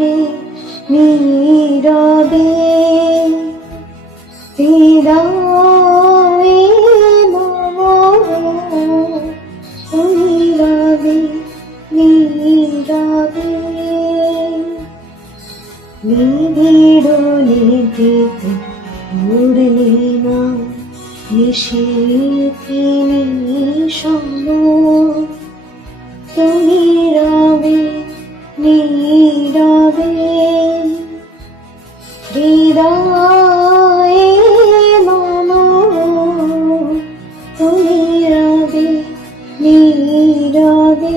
নীরবে নীরবে হৃদয়ে মম নীরবে নীরবে নিবিড় নিভৃত পূর্ণিমা নিশীথে নিঃসম তুমি রবে নীরবে হৃদয়ে মম তুমি রবে নীরবে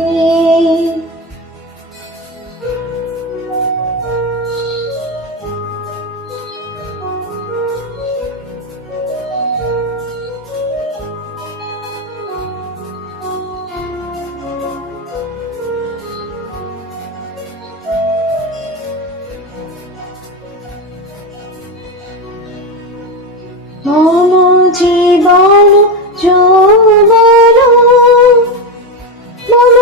মম জীবন যৌবন মম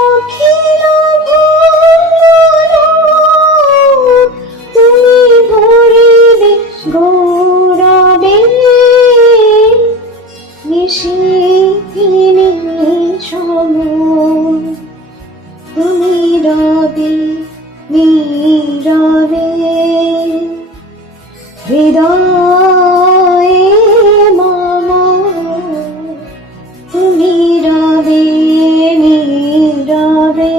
অখিল ভুবন তুমি ভরিবে গৌরবে নিশীথে নিঃসম তুমি রবে নীরবে হৃদয়ে মম তুমি রবে নীরবে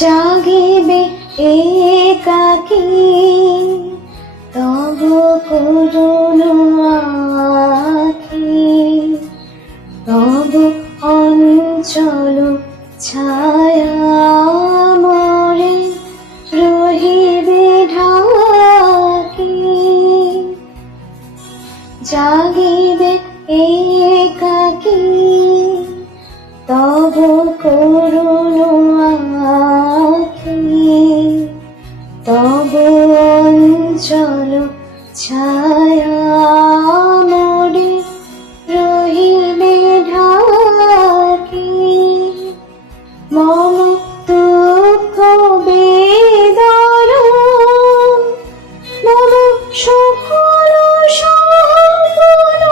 জাগিবে একাকী তব করুণ আখি তব অঞ্চল ছায়া মরে রহিবে ঢাকি জাগিবে একাকী তব করুণ আখি তব অঞ্চল ছায়া মরে রহিবে ঢাকি মম দুঃখ বেদনা মম সকল সম্পদ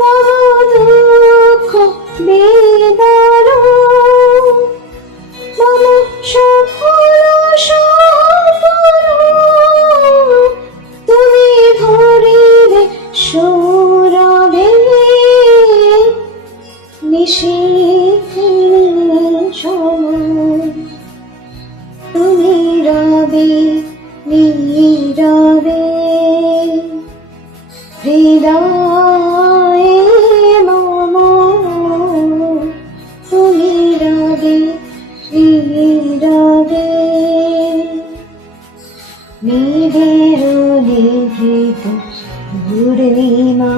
মম দুঃখ বেদনা মম সকল সম্পদ তুমি ভরিবে সৌরভে নিশীথে নিঃসম তুমি রবে নীরবে হৃদয়ে মম তুমি রবে নীরবে নিবিড় নিভৃত পূর্ণিমা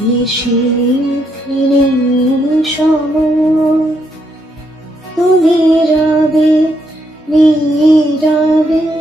নিশীথে নিঃসম তুমি রবে নীরবে।